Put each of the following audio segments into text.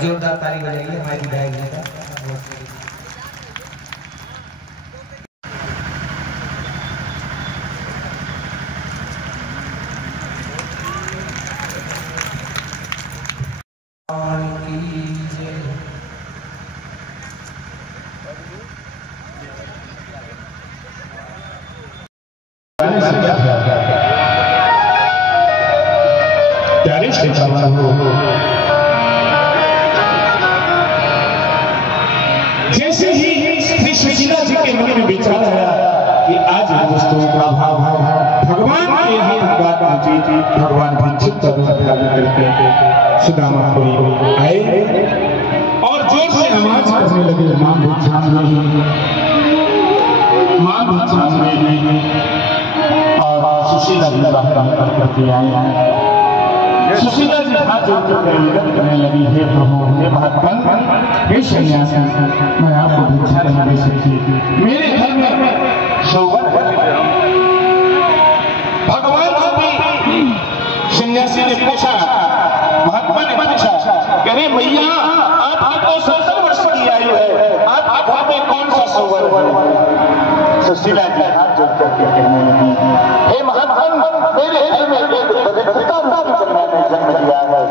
जोरदार ताली बजाइए हमारे विधायक जी का। प्यारे श्री जैसे ही श्री सुशीला जी के मन में विचार आया कि आज दोस्तों का भाव भगवान के यहाँ भगवान भी चित्त करके सुदामा को आए और जोर से आवाज करने लगे, मां भिक्षाम और सुशीला जी बाहर करके आए। सुशीला जी हाथ जोड़कर निवेदन करने लगी, हे प्रभु, हे महात्मा, हे सन्यासी, मैं आपको भिक्षा नहीं दे सकती, मेरे घर में शोभन है। भगवान भी सन्यासी ने पूछा, महात्मा ने पूछा, कह रहे मैया आप तो 70 वर्ष की आयु है, आपके घर में कौन सा शोभन है? सुशीला जी हाथ जोड़कर कहने लगी, हे महात्मा, मेरे घर में एक दरिद्रता रूपी कन्या ने जन्म लिया है,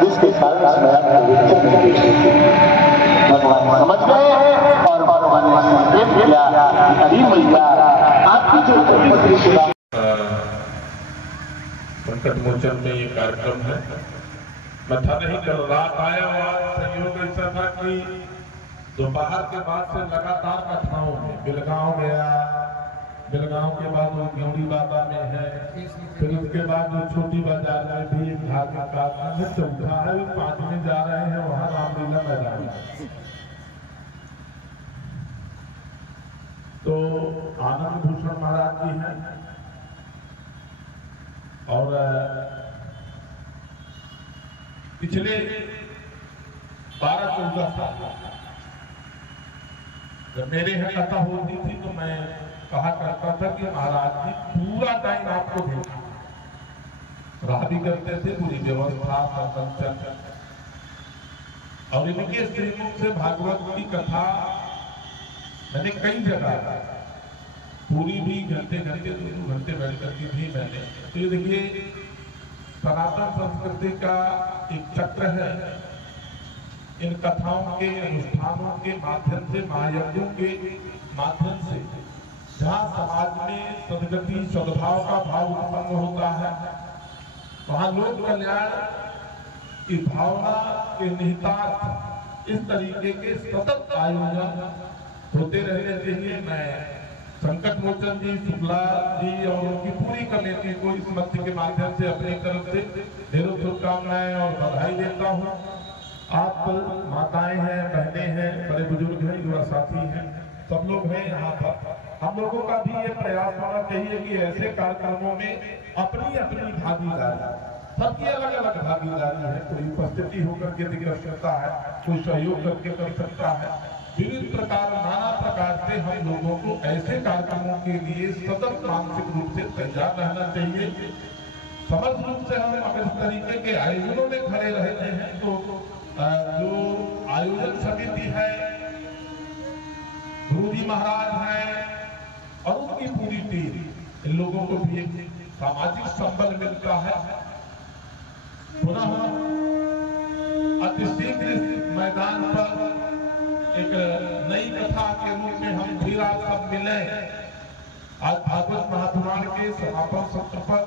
जिसके कारण भगवान समझ गए और भगवान ने संकेत किया, अरे मैया आपकी जो संकट मोचन में ये कार्यक्रम है। मैं था नहीं, कल रात आया और संयोग ऐसा था कि दोपहर के बाद से लगातार कथाओं में बिलगांव गया, बिलगांव के बाद वो ग्योड़ी बाबा में है, फिर उसके बाद जो छोटी बाजार में भी एक धार्मिक कार्यक्रम है, चौथा है, 5 में जा रहे हैं, वहाँ रामलीला मैदान है। तो आनंद भूषण महाराज जी हैं और पिछले 12-14 साल जब मेरे यहाँ कथा होती थी तो मैं कहा करता था कि महाराज जी पूरा टाइम आपको देखा, राह भी करते थे, पूरी व्यवस्था सब, और इनके श्रीमुख से भागवत की कथा मैंने कई जगह पूरी भी घंटे 2 घंटे बैठ करके भी मैंने। तो ये देखिए सनातन संस्कृति का एक चक्र है, इन कथाओं के अनुष्ठानों के माध्यम से, महायज्ञों के माध्यम से जहाँ समाज में सदगति सद्भाव का भाव उत्पन्न होता है, वहाँ लोक कल्याण की भावना के निहितार्थ इस तरीके के सतत आयोजन होते रहने चाहिए। मैं संकट मोचन जी, शुक्ला जी और उनकी पूरी कमेटी को इस मंच के माध्यम से अपनी तरफ से ढेरों शुभकामनाएं और बधाई देता हूँ। आप माताएं हैं, बहनें हैं, बड़े बुजुर्ग हैं, युवा साथी हैं, सब लोग हैं यहाँ पर। हम लोगों का भी ये प्रयास होना चाहिए कि ऐसे कार्यक्रमों में अपनी अपनी भागीदारी, सबकी अलग अलग भागीदारी है, कोई उपस्थिति होकर के कर सकता है, कोई सहयोग करके कर सकता है, विविध प्रकार नाना प्रकार से हम लोगों को ऐसे कार्यक्रमों के लिए सतत मानसिक रूप से तैयार रहना चाहिए। समर्थ रूप से हम अगर इस तरीके के आयोजनों में खड़े रहते हैं तो जो आयोजन समिति है, गुरु जी महाराज हैं और उनकी पूरी टीम, इन लोगों को भी एक सामाजिक संबल मिलता है। पुनः अतिशीघ्र मैदान पर एक नई कथा के रूप में हम फिर आज सब मिले। आज भागवत महापुराण के समापन सत्र पर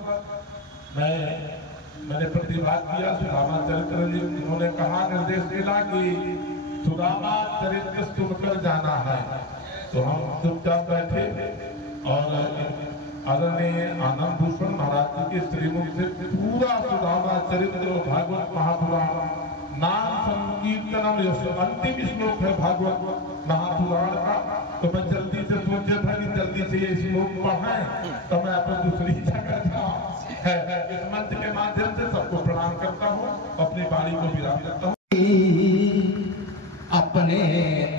मैंने प्रतिवाद किया, सुदामा चरित्र जी उन्होंने कहा, निर्देश मिला कि सुदामा चरित्र सुनकर जाना है, तो हम चुपचाप बैठे और आदरणीय आनंद भूषण महाराज जी के श्रीमुख से पूरा सुदामा चरित्र भागवत महापुराण नाम संकीर्तनम यश अंतिम श्लोक है भागवत महापुराण का। तो मैं जल्दी से सोचा था कि जल्दी से ये श्लोक पढ़ें तो मैं अपनी दूसरी जगह जाऊं। इस मंच के माध्यम से सबको प्रणाम करता हूँ, अपनी वाणी को विराम देता हूँ। अपने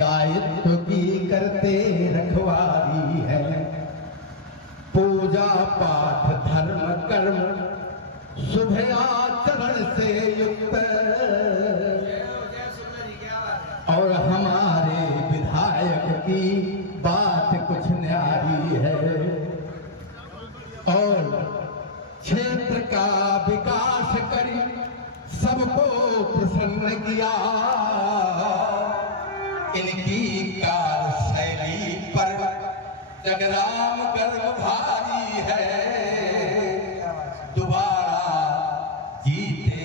दायित्व की करते रखवारी है, पूजा पाठ धर्म कर्म शुभ आचरण से युक्त सबको प्रसन्न किया। इनकी कार्यशैली पर जगराम गर्व भारी है। दोबारा जीते